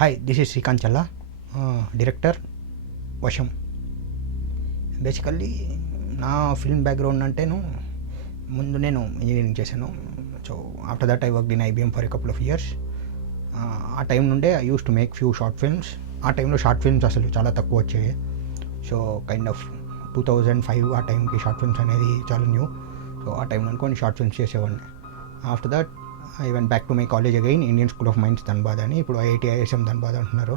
Hi, this is Srikanth Challa, director, Vasham. Basically నా film background అంటేను ముందు నేను ఇంజనీరింగ్ చేశాను. So after that I work in IBM for a couple of years. ఆ టైం నుండే I use to make few short films. ఆ టైంలో short films అసలు చాలా తక్కువ వచ్చాయి. సో కైండ్ ఆఫ్ 2005 ఆ టైంకి షార్ట్ ఫిల్మ్స్ అనేది చాలా న్యూ. సో ఆ టైంలో కొన్ని షార్ట్ ఫిల్మ్స్ చేసేవాడిని. After that I went back to my college again, Indian school of mines Dhanbad అని, ఇప్పుడు IIM ధన్బాద్ అంటున్నారు.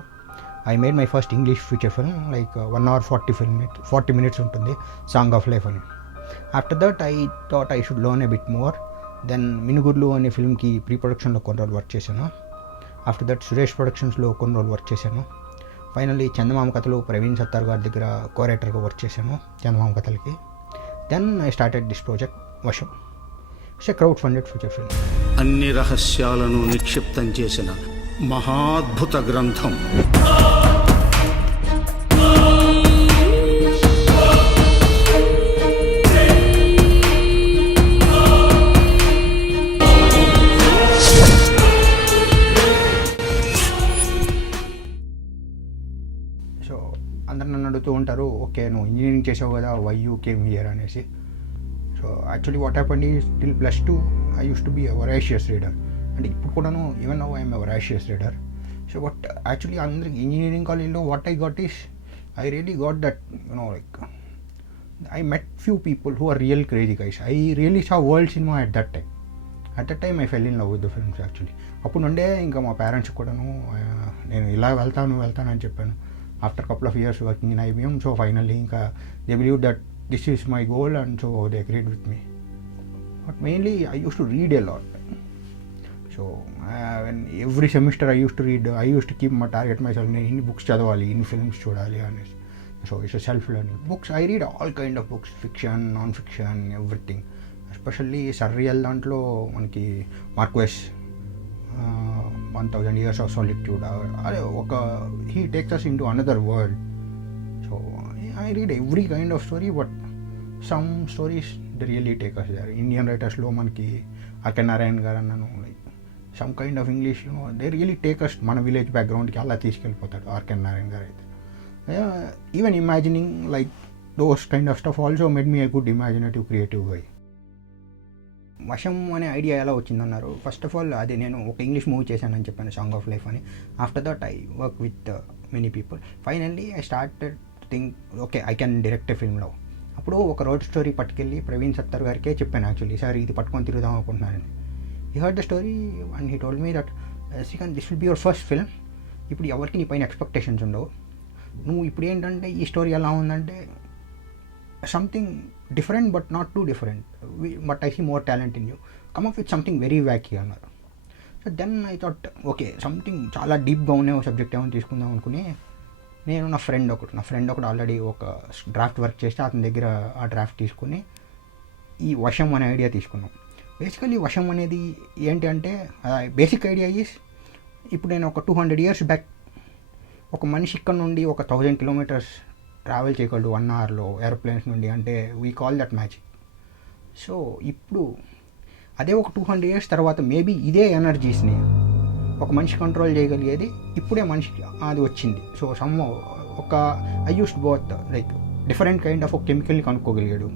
I made my first English feature film, like 1 hour 40 minutes ఉంటుంది, సాంగ్ ఆఫ్ లైఫ్ అని. After that I thought I should learn a bit more. Then మినుగుర్లు అనే ఫిల్మ్కి ప్రీ ప్రొడక్షన్లో కొన్ని రోజులు వర్క్ చేశాను. ఆఫ్టర్ దట్ సురేష్ ప్రొడక్షన్స్లో కొన్ని రోజులు వర్క్ చేశాను. ఫైనల్లీ చందమామ కథలు ప్రవీణ్ సత్తార్ గారి దగ్గర కోరైటర్గా వర్క్ చేశాను చందమామ కథలకి. Then I started this project Vasham. It's a crowd funded feature film. అన్ని రహస్యాలను నిక్షిప్తం చేసిన మహాద్భుత గ్రంథం. సో అందరు నన్ను అడుగుతూ ఉంటారు, ఓకే నువ్వు ఇంజనీరింగ్ చేసావు కదా, వై యూ కేమ్ హియర్ అనేసి. So actually what happened is till +2 I use to be a voracious reader. అంటే ఇప్పుడు కూడాను even now I'm a voracious reader. So but actually అందరికి ఇంజనీరింగ్ కాలేజ్లో what I got is I really got that like I met few people who are real crazy guys. I really saw world cinema at that time. At that time I fell in love with the films actually. అప్పుడు నుండే ఇంకా మా పేరెంట్స్ కూడాను నేను ఇలా వెళ్తాను అని చెప్పాను. After couple of years working in IBM, so finally ఇంకా they believe that this is my goal and so they agreed with me. But mainly I use to read a lot. So every semester I use to keep my target my self, నేను ఇన్ని బుక్స్ చదవాలి, ఇన్ని ఫిల్మ్స్ చూడాలి అనేసి. So it's a self-learning. Books, I read all kind of books, fiction, non-fiction, everything. Especially surreal దాంట్లో మనకి మార్క్వెస్ 1000 Years of Solitude, అదే ఒక he takes us into another world. So I read every kind of story, but some stories they really take us there. Indian writersలో మనకి R.K. నారాయణ్ గారు అన్నాను, like some kind of English, they really take us మన విలేజ్ బ్యాక్గ్రౌండ్కి అలా తీసుకెళ్ళిపోతాడు R.K. నారాయణ్ గారు అయితే. Even imagining like those kind of stuff also made me a good imaginative creative guy. వశం అనే ఐడియా ఎలా వచ్చిందన్నారు, ఫస్ట్ ఆఫ్ ఆల్ అది నేను ఒక ఇంగ్లీష్ మూవీ చేశానని చెప్పాను, సాంగ్ ఆఫ్ లైఫ్ అని. After that I work with many people. Finally I started think okay I can direct a ఫిల్మ్లో. అప్పుడు ఒక రోడ్ స్టోరీ పట్టుకెళ్ళి ప్రవీణ్ సత్తార్ గారికే చెప్పాను యాక్చువల్లీ, సార్ ఇది పట్టుకొని తిరుగుదాం అనుకుంటున్నానని. He heard the story and he told me that Srikanth, this will be your first film. ఇప్పుడు ఎవరికి నీ పైన ఎక్స్పెక్టేషన్స్ ఉండవు, నువ్వు ఇప్పుడు ఏంటంటే ఈ స్టోరీ ఎలా ఉందంటే something different but not too different, but I see more talent in you, come up with something very wacky అన్నారు. So then I thought okay something చాలా డీప్గా ఉండే ఒక సబ్జెక్ట్ ఏమైనా తీసుకుందాం అనుకుని, నేను నా ఫ్రెండ్ ఒకటి ఆల్రెడీ ఒక డ్రాఫ్ట్ వర్క్ చేస్తే అతని దగ్గర ఆ డ్రాఫ్ట్ తీసుకుని ఈ వశం అనే ఐడియా తీసుకున్నాం. బేసికలీ వశం అనేది ఏంటి అంటే బేసిక్ ఐడియా ఈస్, ఇప్పుడు నేను ఒక 200 years బ్యాక్ ఒక మనిషి ఇక్కడ నుండి ఒక 1000 kilometers ట్రావెల్ చేయగలడు 1 hourలో ఏరోప్లేన్స్ నుండి, అంటే we call that magic. So ఇప్పుడు అదే ఒక 200 years తర్వాత మేబీ ఇదే ఎనర్జీస్ని ఒక మనిషి కంట్రోల్ చేయగలిగేది ఇప్పుడే మనిషికి అది వచ్చింది. సో సమ్ ఒక I used both like different kind of ఒక కెమికల్ని కనుక్కోగలిగాడు,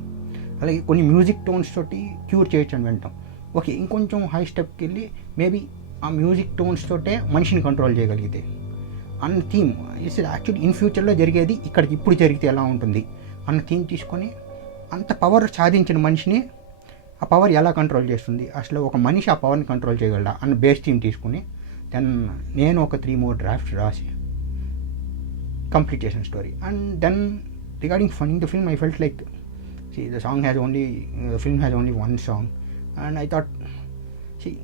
అలాగే కొన్ని మ్యూజిక్ టోన్స్ తోటి క్యూర్ చేయొచ్చు అని వింటాం. ఓకే ఇంకొంచెం హై స్టెప్కి వెళ్ళి మేబీ ఆ మ్యూజిక్ టోన్స్ తోటే మనిషిని కంట్రోల్ చేయగలిగితే అన్న థీమ్ ఇట్స్ యాక్చువల్లీ ఇన్ ఫ్యూచర్లో జరిగేది ఇక్కడికి ఇప్పుడు జరిగితే ఎలా ఉంటుంది అన్న థీమ్ తీసుకొని, అంత పవర్ సాధించిన మనిషిని ఆ పవర్ ఎలా కంట్రోల్ చేస్తుంది, అసలు ఒక మనిషి ఆ పవర్ని కంట్రోల్ చేయగలడా అన్న బేస్ థీమ్ తీసుకుని దెన్ నేను ఒక 3 more డ్రాఫ్ట్స్ రాసి కంప్లీట్ చేసిన story. And then regarding funding the film I felt like the film has only 1 song and I thought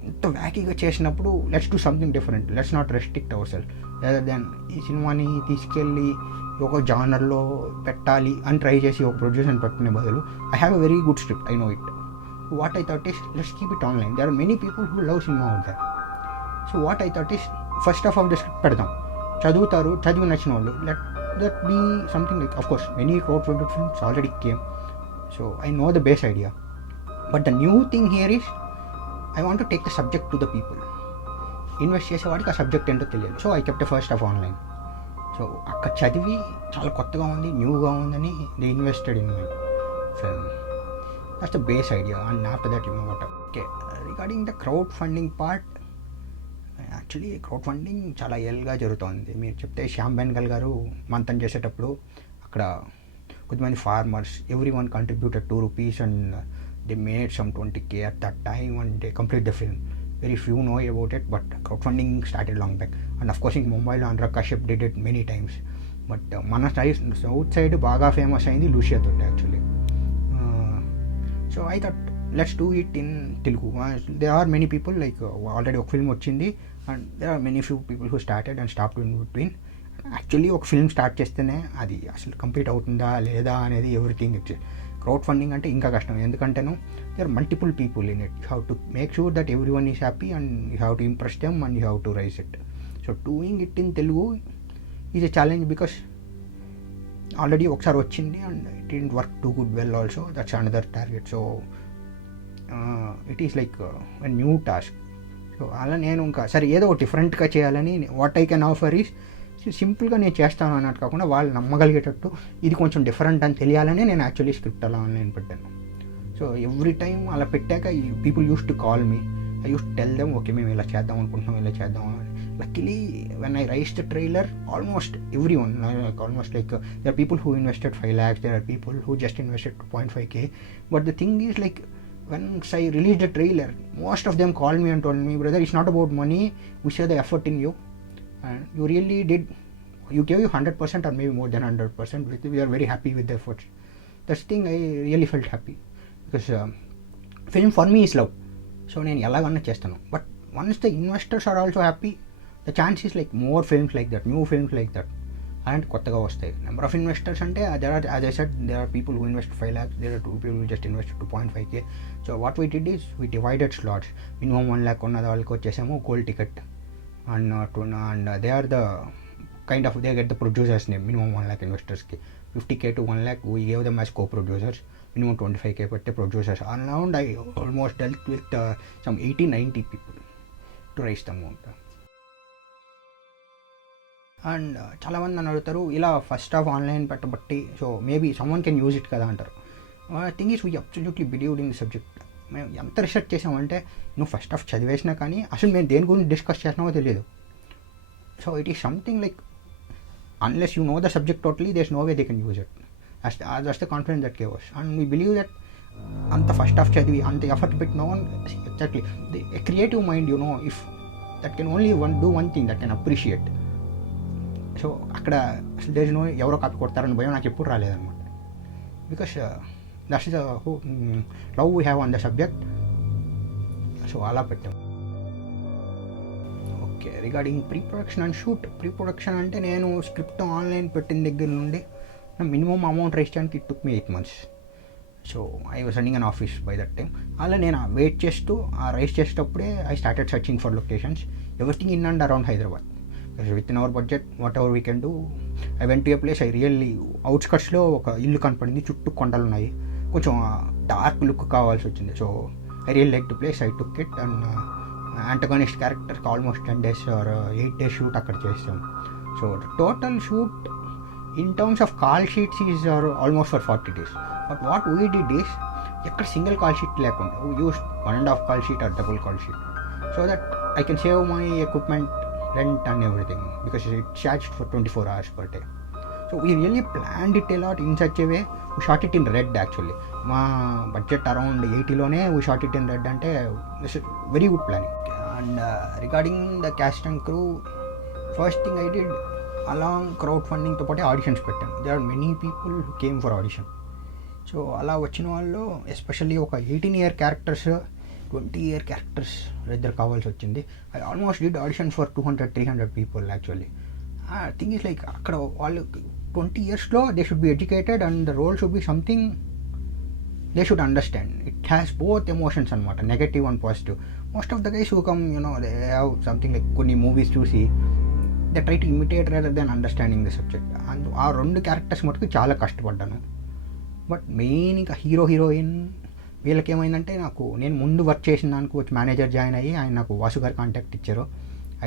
ఇంత వ్యాకీగా చేసినప్పుడు let's do something different, let's not restrict our self, rather than ఈ సినిమాని తీసుకెళ్ళి ఒక జానర్లో పెట్టాలి అని ట్రై చేసి ఒక ప్రొడ్యూసర్ని పెట్టుకునే బదులు I have a very good script, I know it. What I thought is let's keep it online, there are many people who love cinema out there. So what I thought is first of the script పెడదాం, చదువుతారు, చదివి నచ్చిన వాళ్ళు, let that be something like, of course many crowd funded films already came, so I know the base idea. But the new thing here is I want to take the subject to the people. Invest చేసేవాడికి ఆ సబ్జెక్ట్ ఏంటో తెలియదు. So I kept first of online. So అక్కడ చదివి చాలా కొత్తగా ఉంది, న్యూగా ఉందని they invested in my film. That's the base idea. And after that what okay regarding the crowd funding part, actually crowd funding చాలా ఏళ్ళుగా జరుగుతుంది. మీరు చెప్తే శ్యామ్ బెన్గల్ గారు మంతన్ చేసేటప్పుడు అక్కడ కొంతమంది farmers every one contributed ₹2 and they made some 20K at that time and they complete the film. Very few know about it, but crowdfunding started long back. And of course in Mumbai lo Anurag Kashyap did it many times. But మన south side బాగా ఫేమస్ అయింది లూషియా తోటి actually. So I thought let's do it in Telugu. there are many people like already ఒక ఫిల్మ్ వచ్చింది and there are many few people who started and stopped in between. Actually ఒక film start చేస్తేనే అది అసలు కంప్లీట్ అవుతుందా లేదా అనేది ఎవ్రీథింగ్. క్రౌడ్ ఫండింగ్ అంటే ఇంకా కష్టం, ఎందుకంటేను there are multiple people in it. You have to make sure that everyone is happy and you have to impress them and you have to raise it. So doing it in Telugu is a challenge because already ఒకసారి వచ్చింది and it didn't work too good well also. That's another target. So it is like a new task. So అలా నేను ఇంకా సరే ఏదో డిఫరెంట్గా చేయాలని what I can offer is సింపుల్గా నేను చేస్తాను అన్నట్టు కాకుండా వాళ్ళు నమ్మగలిగేటట్టు ఇది కొంచెం డిఫరెంట్ అని తెలియాలని నేను యాక్చువల్లీ స్క్రిప్ట్ అలా ఆన్లైన్ పెట్టాను. సో ఎవ్రీ టైం అలా పెట్టాక people use to call me, I use tell them okay మేము ఇలా చేద్దాం అనుకుంటున్నాం, ఇలా చేద్దాం అని. Luckily when I raise the trailer almost every one almost like there are people who invested 5 lakhs, there are people who just invested 2.5K. But the thing is like once I released the trailer, most of them called me and told me, brother, it's not about money, we saw the effort in you and you really did, you gave you 100% or maybe more than 100%. We are very happy with the efforts. That's the thing, I really felt happy because film for me is love. So నేను ఎలాగన్నా చేస్తాను. But once the investors are also happy, the chance is like more films like that, new films like that అలాంటి కొత్తగా వస్తాయి. Number of investors అంటే there are, as I said, there are people who invest 5 lakhs, there are 2 people who just invested 2.5K. So what we did is we divided slots. Minimum 1 lakh ఉన్న వాళ్ళకి వచ్చేసాము gold ticket and they are the kind of, they get the producers name. Minimum 1 lakh investors ki 50K to 1 lakh we gave them as co-producers. Minimum 25K pette producers. Around I almost dealt with some 80-90 people to raise the amount. And చాలామంది నన్ను అడుగుతారు ఇలా first of online పెట్టబట్టి so maybe someone can use it కదా అంటారు. Thing is we absolutely believed in the subject. మేము ఎంత రీసెర్చ్ చేసామంటే నువ్వు ఫస్ట్ ఆఫ్ చదివేసినా కానీ అసలు మేము దేని గురించి డిస్కస్ చేసినామో తెలియదు. So it is something like unless you know the subject totally, there's no way they can use it. That's the confidence that gave us. And we believe that anta first half chadivi anta effort bit no one exactly a creative mind, you know, if that can only do one thing, that can appreciate. So akkada there is no evaro copy kodtarani bhayam naaku eppudu raledannamata, because that is the love we have on the subject. So ala pettam. Okay regarding pre production and shoot. Pre production అంటే నేను script online పెట్టిన దగ్గర నుండి minimum amount rice చేయడానికి it took me 8 months. So I was running an office by that time. అలా నేను వెయిట్ చేస్తూ ఆ రైస్ చేసేటప్పుడే I started searching for locations, everything in and around Hyderabad. With in our budget what ever we can do. I went to A place, I really అవుట్స్కట్స్లో ఒక ఇల్లు కనపడింది, చుట్టూ కొండలు ఉన్నాయి, కొంచెం డార్క్ లుక్ కావాల్సి వచ్చింది. So I real like to place, I took it and antagonist క్యారెక్టర్కి almost 10 days or 8 days shoot అక్కడ చేసాం. So total shoot in terms of call sheets is almost for 40 days. But what we did is ఎక్కడ single call sheet లేకుండా we use 1.5 call sheet or double call sheet, so that I can save my equipment, rent and everything, because it's charged for 24 hours per day. So we really planned it a lot in such a way. We shot it in red actually. మా budget around 80లోనే we shot it in red అంటే this is very good planning. And regarding the cast and crew, first thing I did along crowd funding తో పాటు ఆడిషన్స్ పెట్టాను. There are many people who came for audition. So అలా వచ్చిన వాళ్ళు ఎస్పెషల్లీ ఒక 18-year characters 20-year characters ఇద్దరు కావాల్సి వచ్చింది. I almost did audition for 200-300 people actually. Thing is like అక్కడ వాళ్ళు 20 yearsలో they should be educated and the role should be something they should understand. It has both emotions అనమాట, negative and positive. Most of the guys who come they have something like కొన్ని movies చూసి they try to imitate rather than understanding the subject. And ఆ 2 క్యారెక్టర్స్ మటుకు చాలా కష్టపడ్డాను. But main ఇంకా హీరోయిన్ వీళ్ళకి ఏమైందంటే, నేను ముందు వర్క్ చేసిన దానికి వచ్చి మేనేజర్ జాయిన్ అయ్యి ఆయన నాకు వాసు గారు కాంటాక్ట్ ఇచ్చారు.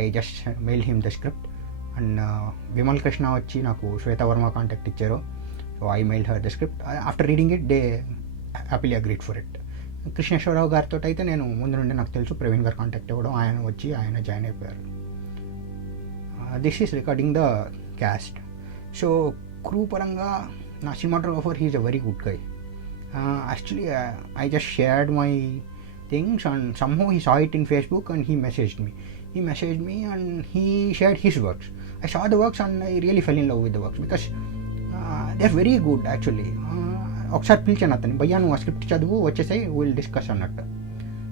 I just mail him the script and Vimal కృష్ణ వచ్చి నాకు శ్వేత వర్మ కాంటాక్ట్ ఇచ్చారు. So I mail her the script. After reading it they happily agreed for it. Krishneswara Rao గారితో అయితే నేను ముందు నుండి నాకు తెలుసు, ప్రవీణ్ గారు కాంటాక్ట్ ఇవ్వడం, ఆయన వచ్చి ఆయన జాయిన్ అయిపోయారు. This is recording the cast. So crew పరంగా నా cinematographer he is a very good guy. Actually I just shared my things and somehow he saw it in Facebook and he messaged me and he shared his works. I saw the works and I really fell in love with the works because they're very good actually. ఒకసారి పిలిచాను అతన్ని, భయ్యా నువ్వు ఆ script చదువు వచ్చేసాయి, will discuss అన్నట్టు.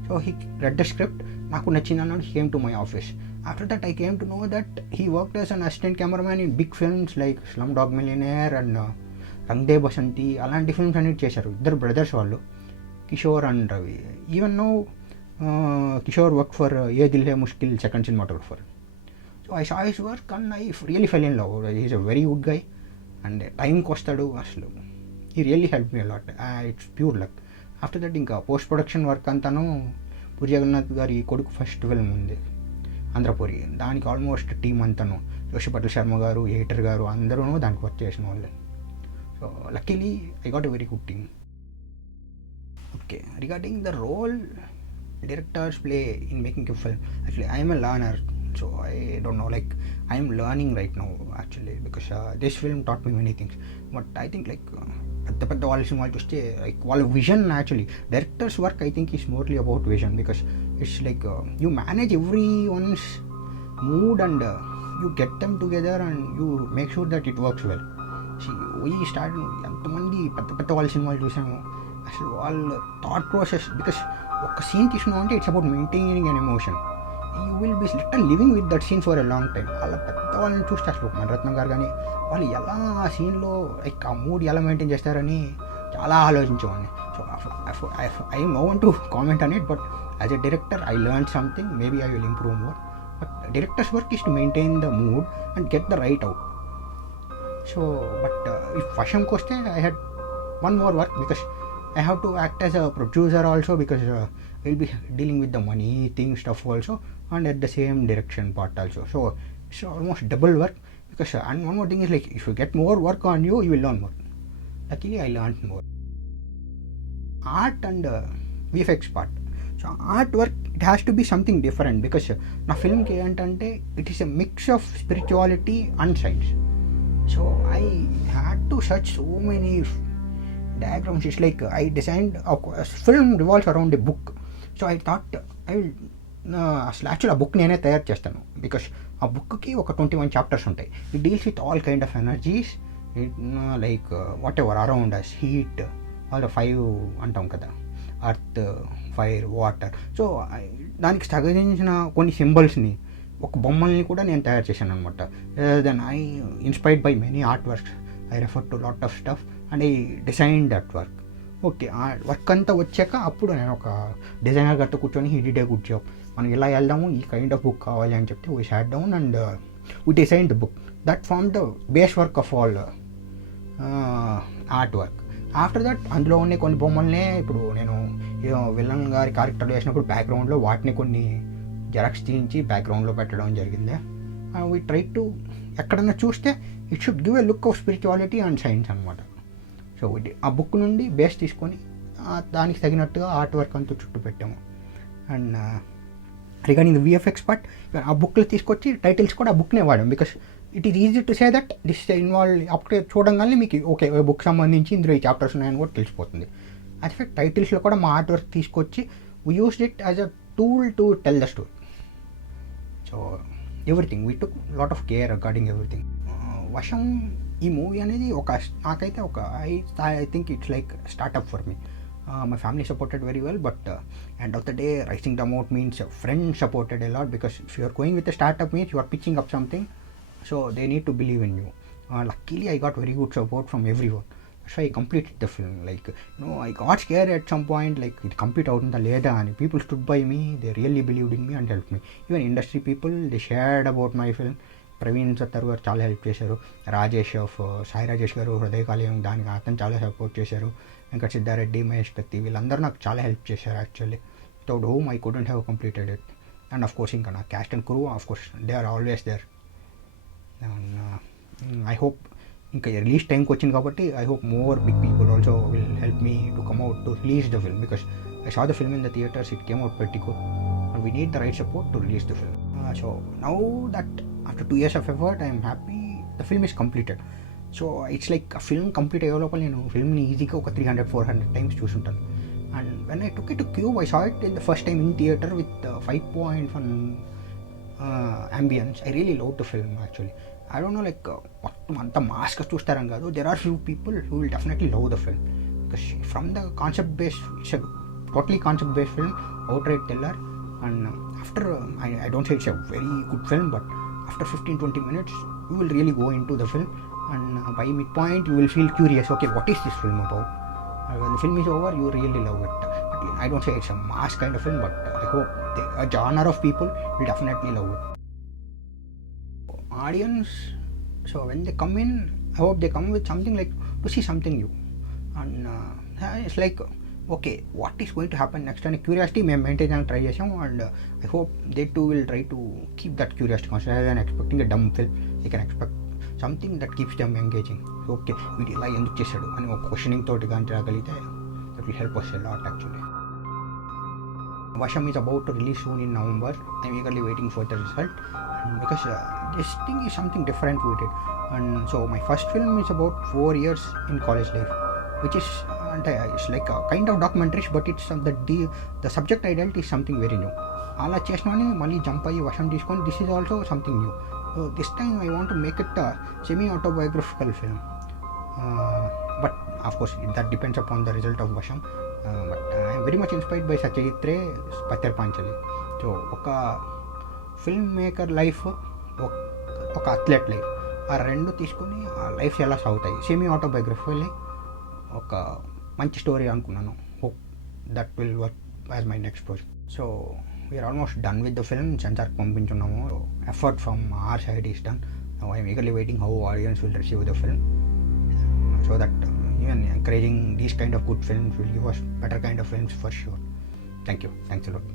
So he read the script, నాకు నచ్చింది అన్నాడు. He came to my office. After that I came to know that he worked as an assistant cameraman in big films like Slumdog Millionaire and Rang De Basanti, అలాంటి films అన్నిటి చేశారు. ఇద్దరు brothers వాళ్ళు, Kishore and Ravi. Even no Kishore work for Ae Dil Hai Mushkil second cinematographer. So I saw his work and I really fell in love. He's a very good guy and టైంకి వస్తాడు అసలు. ఈ really help me a lot. It's pure luck. After that ఇంకా post production work అంతాను పూరి జగన్నాథ్ గారి కొడుకు first film ఉంది ఆంధ్రపురి, దానికి ఆల్మోస్ట్ టీమ్ అంతాను జోషి పటేల్ శర్మ గారు, ఎడిటర్ గారు అందరూ దానికి వర్క్ చేసిన వాళ్ళే. So luckily I got a very good team. Okay, regarding the role directors play in making a film, actually I am a learner, so I don't know, like I am learning right now actually because this film taught me many things. But I think like పెద్ద వాళ్ళ సినిమాలు చూస్తే like వాళ్ళ vision, actually directors work I think is morely about vision because it's like you manage every ones mood and you get them together and you make sure that it works well. We start ఎంతమంది పెద్ద వాళ్ళ సినిమాలు చూసాము, అసలు వాళ్ళ thought process, because ఒక scene తీసుకున్నాం అంటే it's about maintaining an emotion. You will be little living with that scene for a long time. అలా పెద్ద వాళ్ళని చూస్తే అసలు మణిరత్నం గారు కానీ వాళ్ళు ఎలా ఆ సీన్లో లైక్ ఆ మూడ్ ఎలా మెయింటైన్ చేస్తారని చాలా ఆలోచించేవాడిని. So I no one to comment on it, but as a director I learn something, maybe I will improve more. But directors work is to maintain the mood and get the right out. So but if వశంకి వస్తే I had one more work because I have to act as a producer also because we'll be dealing with the money thing stuff also and at the same direction part also. So it's almost double work because and one more thing is like if you get more work on you, you will learn more. Luckily I learned more. Art and VFX part. So art work, it has to be something different because na film ki ante it is a mix of spirituality and science. So I had to search so many diagrams. It's like I designed a film revolves around a book. So I thought I will అసలు యాక్చువల్ ఆ బుక్ నేనే తయారు చేస్తాను బికాస్ ఆ బుక్కి ఒక 21 chapters ఉంటాయి. It deals with all kind of energies like whatever around us, heat, all 5 అంటాం కదా, అర్త్, ఫైర్, వాటర్. సో దానికి సంబంధించిన కొన్ని సింబల్స్ని, ఒక బొమ్మల్ని కూడా నేను తయారు చేశాను అనమాట. Then I inspired by many art works, I refer to lot of stuff and I design that work. Okay, ఆ వర్క్ అంతా వచ్చాక అప్పుడు నేను ఒక డిజైనర్ గారితో కూర్చొని he did a good job, మనం ఇలా వెళ్దాము, ఈ కైండ్ ఆఫ్ బుక్ కావాలి అని చెప్తే we sat down and we design the book. That form the base work of all art work. After that అందులో ఉండే కొన్ని బొమ్మల్నే ఇప్పుడు నేను విలన్ గారి క్యారెక్టర్లు వేసినప్పుడు బ్యాక్గ్రౌండ్లో వాటిని కొన్ని జెరాక్స్ తీయించి బ్యాక్గ్రౌండ్లో పెట్టడం జరిగింది. వీ ట్రై టు ఎక్కడన్నా చూస్తే it should give a look of spirituality and science అనమాట. సో ఆ బుక్ నుండి బేస్ తీసుకొని దానికి తగినట్టుగా ఆర్ట్ వర్క్ అంతా చుట్టూ పెట్టాము. And regarding the VFX part, ఆ బుక్లో తీసుకొచ్చి టైటిల్స్ కూడా ఆ బుక్నే వాడాం because it is easy to say that this involve. అప్పుడే చూడంగానే మీకు ఓకే బుక్ సంబంధించి ఇందులో ఈ చాప్టర్స్ ఉన్నాయని కూడా తెలిసిపోతుంది. అదే టైటిల్స్లో కూడా మా ఆర్ట్ వర్క్ తీసుకొచ్చి we used it as a tool to tell the story. So everything we took lot of care regarding everything. వశం ఈ మూవీ అనేది ఒక నాకైతే ఒక I think it's like startup for me. My family supported very well, but end of the day raising the amount means friends supported a lot because if you are going with a startup means you are pitching up something, so they need to believe in you. Luckily I got very good support from everyone. That's why I completed the film. Like, I got scared at some point, like it complete outunta leda ani. People stood by me, they really believed in me and helped me. Even industry people, they shared about my film. Praveen Sattar గారు చాలా help చేశారు, రాజేష్ ఆఫ్ సాయి రాజేష్ గారు హృదయకాలయం దానికి అతను చాలా సపోర్ట్ చేశారు, ఇంకా సిద్ధారెడ్డి, మహేష్ కత్తి, వీళ్ళందరూ నాకు చాలా హెల్ప్ చేశారు actually. Without home I couldn't have completed it. And of course ఇంకా నా cast and crew of course they are always there. I hope ఇంకా రిలీజ్ టైంకి వచ్చింది కాబట్టి I hope more big people also will help me to come out to release the film, because I saw the film in the theaters, it came out pretty good, and we need the right support to release the film. So now that after 2 years of effort I am happy the film is completed. So it's like a film complete అయ్యే లోపల నేను ఫిల్మ్ని ఈజీగా ఒక 300-400 times చూసుంటాను. And when I took it to Qube I saw it in the first time in theater with 5.1 ambience. I really loved the film actually. I don't know, like మొత్తం అంతా మాస్గా చూస్తారని కాదు, there are few people who will definitely love the film because from the concept based, it's a totally concept based film, outright thriller. And after I don't say it's a very good film, but after 15-20 minutes you will really go into the film, and by midpoint you will feel curious, okay, what is this film about? When the film is over you really love it. I don't say it's a mass kind of film, but I hope a genre of people will definitely love it. Audience, so when they come in, I hope they come with something like to see something new, and it's like, okay, what is going to happen next, and curiosity may maintain and try chesam, and I hope they too will try to keep that curiosity constant rather than expecting a dumb film. They can expect something that keeps them engaging. Okay, వీడు ఇలా ఎందుకు చేశాడు అని ఒక క్వశ్చనింగ్ తోటి కానీ రాగలిగితే that will help us a lot actually. Vasham is about to release soon in November. I'm eagerly waiting for the result, and because this thing is something different we did. And so my first film is about 4 years in college life, which is it's like a kind of documentary, but it's the subject I dealt is something very new. అలా చేసినాని మళ్ళీ జంప్ అయ్యి వర్షం తీసుకొని this is also something new. So this time I want to make it semi autobiographical film, but of course that depends upon the result of Varsham. But I'm very much inspired by Satyajit Ray, Pather Panchali. So ఒక film maker life, ఒక athlete life, ఆ రెండు తీసుకొని ఆ లైఫ్ ఎలా సాగుతాయి, సెమీ ఆటోబయోగ్రఫికల్లీ ఒక మంచి స్టోరీ అనుకున్నాను. Hope that will work as my next project. So we're almost done with the film, సెన్సార్కి పంపించున్నాము. Effort from our side is done. I'm eagerly waiting how audience will receive the film, so that even encouraging these kind of good films will give us better kind of films for sure. Thank you. Thanks a lot.